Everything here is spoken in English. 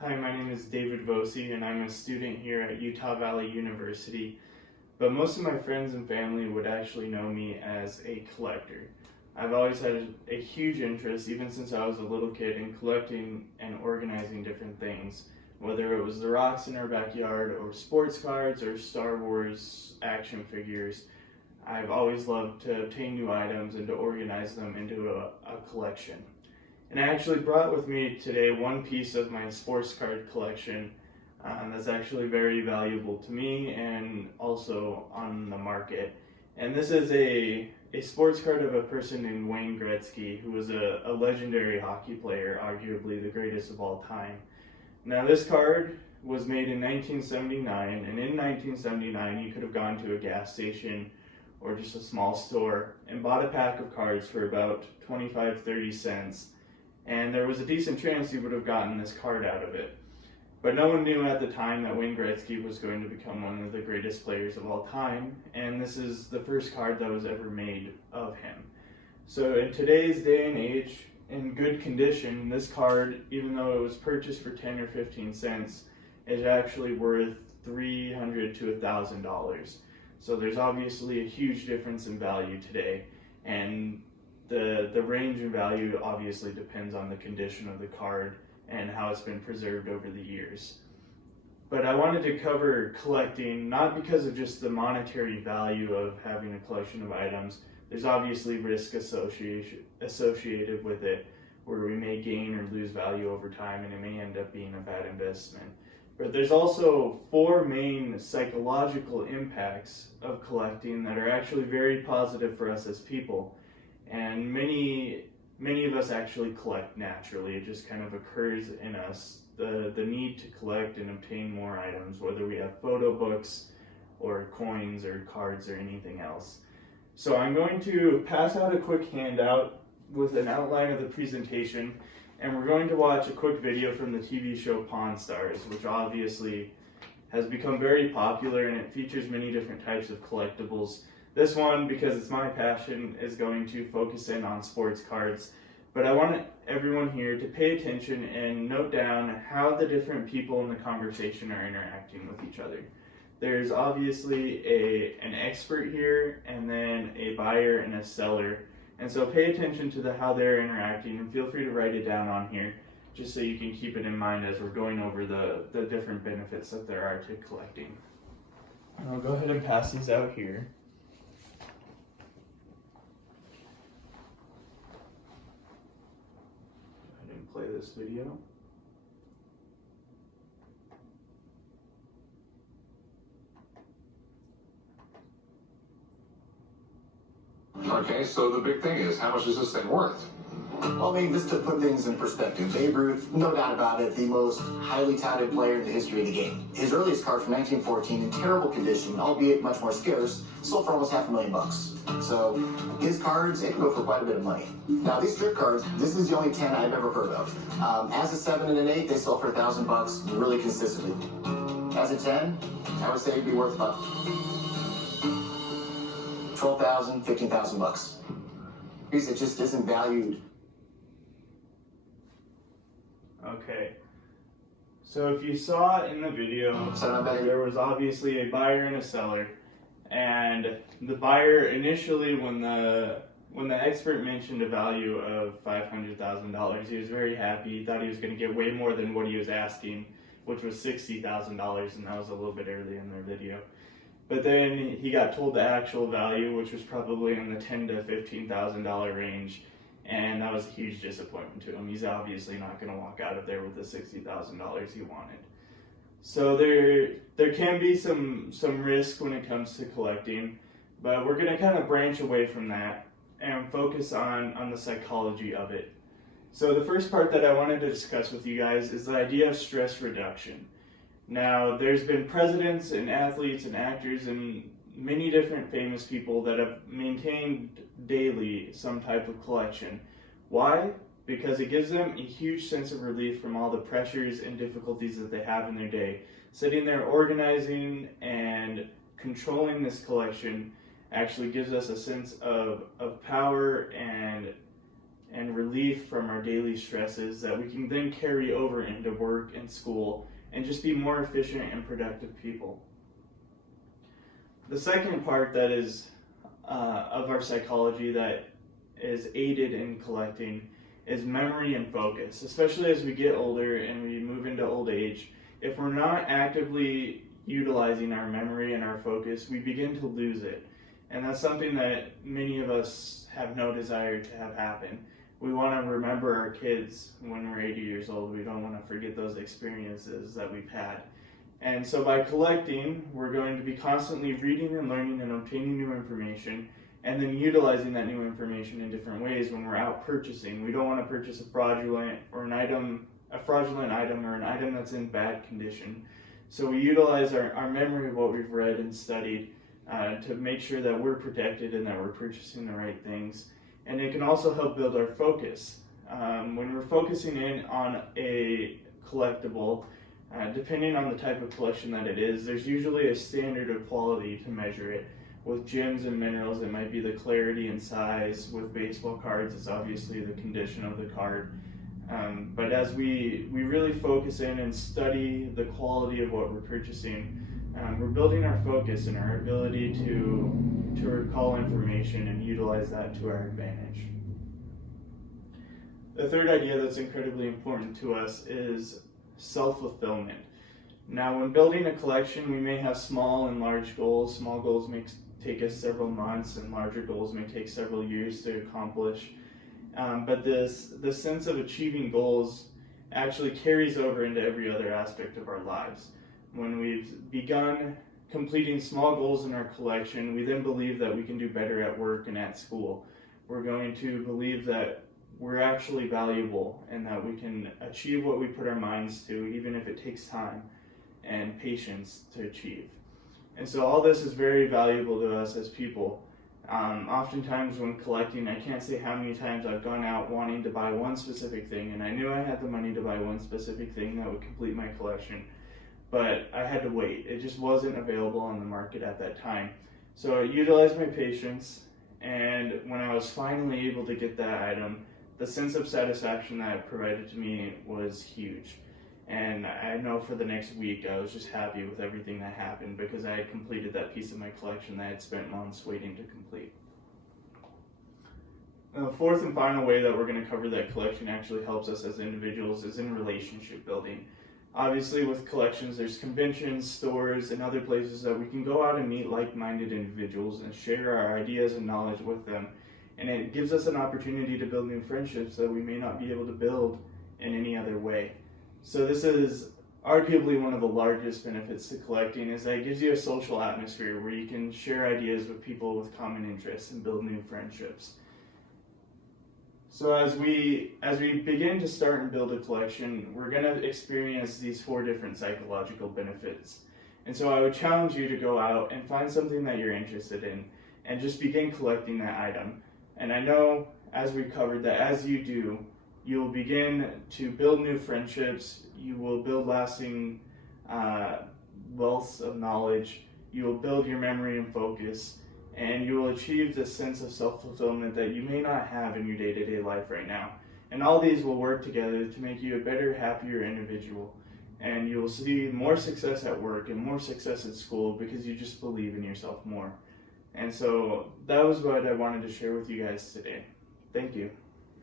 Hi, my name is David Vosi, and I'm a student here at Utah Valley University. But most of my friends and family would actually know me as a collector. I've always had a huge interest, even since I was a little kid, in collecting and organizing different things, whether it was the rocks in our backyard, or sports cards, or Star Wars action figures. I've always loved to obtain new items and to organize them into a collection. And I actually brought with me today one piece of my sports card collection that's actually very valuable to me and also on the market. And this is a sports card of a person named Wayne Gretzky, who was a legendary hockey player, arguably the greatest of all time. Now, this card was made in 1979, and in 1979, you could have gone to a gas station or just a small store and bought a pack of cards for about 25-30 cents, and there was a decent chance you would have gotten this card out of it. But no one knew at the time that Wayne Gretzky was going to become one of the greatest players of all time, and this is the first card that was ever made of him. So in today's day and age, in good condition, this card, even though it was purchased for 10 or 15 cents, is actually worth $300 to $1,000. So there's obviously a huge difference in value today, and the range in value obviously depends on the condition of the card and how it's been preserved over the years. But I wanted to cover collecting, not because of just the monetary value of having a collection of items. There's obviously risk associated with it, where we may gain or lose value over time, and it may end up being a bad investment. But there's also four main psychological impacts of collecting that are actually very positive for us as people. And many of us actually collect naturally. It just kind of occurs in us, the need to collect and obtain more items, whether we have photo books or coins or cards or anything else. So I'm going to pass out a quick handout with an outline of the presentation, and we're going to watch a quick video from the TV show Pawn Stars, which obviously has become very popular, and it features many different types of collectibles. This one, because it's my passion, is going to focus in on sports cards, but I want everyone here to pay attention and note down how the different people in the conversation are interacting with each other. There's obviously an expert here, and then a buyer and a seller. And so pay attention to how they're interacting, and feel free to write it down on here, just so you can keep it in mind as we're going over the different benefits that there are to collecting. And I'll go ahead and pass these out here. Go ahead and play this video. Okay, so the big thing is, how much is this thing worth? Well, I mean, just to put things in perspective, Babe Ruth, no doubt about it, the most highly touted player in the history of the game. His earliest card from 1914, in terrible condition, albeit much more scarce, sold for almost $500,000. So his cards, they can go for quite a bit of money. Now, these strip cards, this is the only 10 I've ever heard of. As a 7 and an 8, they sell for $1,000 really consistently. As a 10, I would say it'd be worth about $12,000, $15,000. It just isn't valued. Okay, so if you saw in the video, there was obviously a buyer and a seller, and the buyer initially, when the expert mentioned a value of $500,000, he was very happy. He thought he was going to get way more than what he was asking, which was $60,000, and that was a little bit early in their video. But then he got told the actual value, which was probably in the $10,000 to $15,000 range. And that was a huge disappointment to him. He's obviously not going to walk out of there with the $60,000 he wanted. So there can be some risk when it comes to collecting, but we're going to kind of branch away from that and focus on the psychology of it. So the first part that I wanted to discuss with you guys is the idea of stress reduction. Now, there's been presidents and athletes and actors and many different famous people that have maintained daily some type of collection. Why? Because it gives them a huge sense of relief from all the pressures and difficulties that they have in their day. Sitting there organizing and controlling this collection actually gives us a sense of power and and relief from our daily stresses that we can then carry over into work and school and just be more efficient and productive people. The second part that is of our psychology that is aided in collecting is memory and focus, especially as we get older and we move into old age. If we're not actively utilizing our memory and our focus, we begin to lose it. And that's something that many of us have no desire to have happen. We want to remember our kids when we're 80 years old. We don't want to forget those experiences that we've had. And so by collecting, we're going to be constantly reading and learning and obtaining new information, and then utilizing that new information in different ways when we're out purchasing. We don't want to purchase a fraudulent item or an item that's in bad condition. So we utilize our memory of what we've read and studied to make sure that we're protected and that we're purchasing the right things. And it can also help build our focus. When we're focusing in on a collectible, depending on the type of collection that it is, there's usually a standard of quality to measure it. With gems and minerals, it might be the clarity and size. With baseball cards, it's obviously the condition of the card. But as we really focus in and study the quality of what we're purchasing, we're building our focus and our ability to recall information and utilize that to our advantage. The third idea that's incredibly important to us is self-fulfillment. Now, when building a collection, we may have small and large goals. Small goals may take us several months, and larger goals may take several years to accomplish. But the sense of achieving goals actually carries over into every other aspect of our lives. When we've begun completing small goals in our collection, we then believe that we can do better at work and at school. We're going to believe that we're actually valuable and that we can achieve what we put our minds to, even if it takes time and patience to achieve. And so all this is very valuable to us as people. Oftentimes when collecting, I can't say how many times I've gone out wanting to buy one specific thing, and I knew I had the money to buy one specific thing that would complete my collection, but I had to wait. It just wasn't available on the market at that time. So I utilized my patience, and when I was finally able to get that item, the sense of satisfaction that it provided to me was huge. And I know for the next week I was just happy with everything that happened because I had completed that piece of my collection that I had spent months waiting to complete. Now, the fourth and final way that we're going to cover that collection actually helps us as individuals is in relationship building. Obviously, with collections, there's conventions, stores, and other places that we can go out and meet like-minded individuals and share our ideas and knowledge with them. And it gives us an opportunity to build new friendships that we may not be able to build in any other way. So this is arguably one of the largest benefits to collecting, is that it gives you a social atmosphere where you can share ideas with people with common interests and build new friendships. So as we begin to start and build a collection, we're going to experience these 4 different psychological benefits. And so I would challenge you to go out and find something that you're interested in and just begin collecting that item. And I know, as we covered, that as you do, you'll begin to build new friendships, you will build lasting wealth of knowledge, you will build your memory and focus, and you will achieve this sense of self-fulfillment that you may not have in your day-to-day life right now. And all these will work together to make you a better, happier individual. And you will see more success at work and more success at school because you just believe in yourself more. And so that was what I wanted to share with you guys today. Thank you.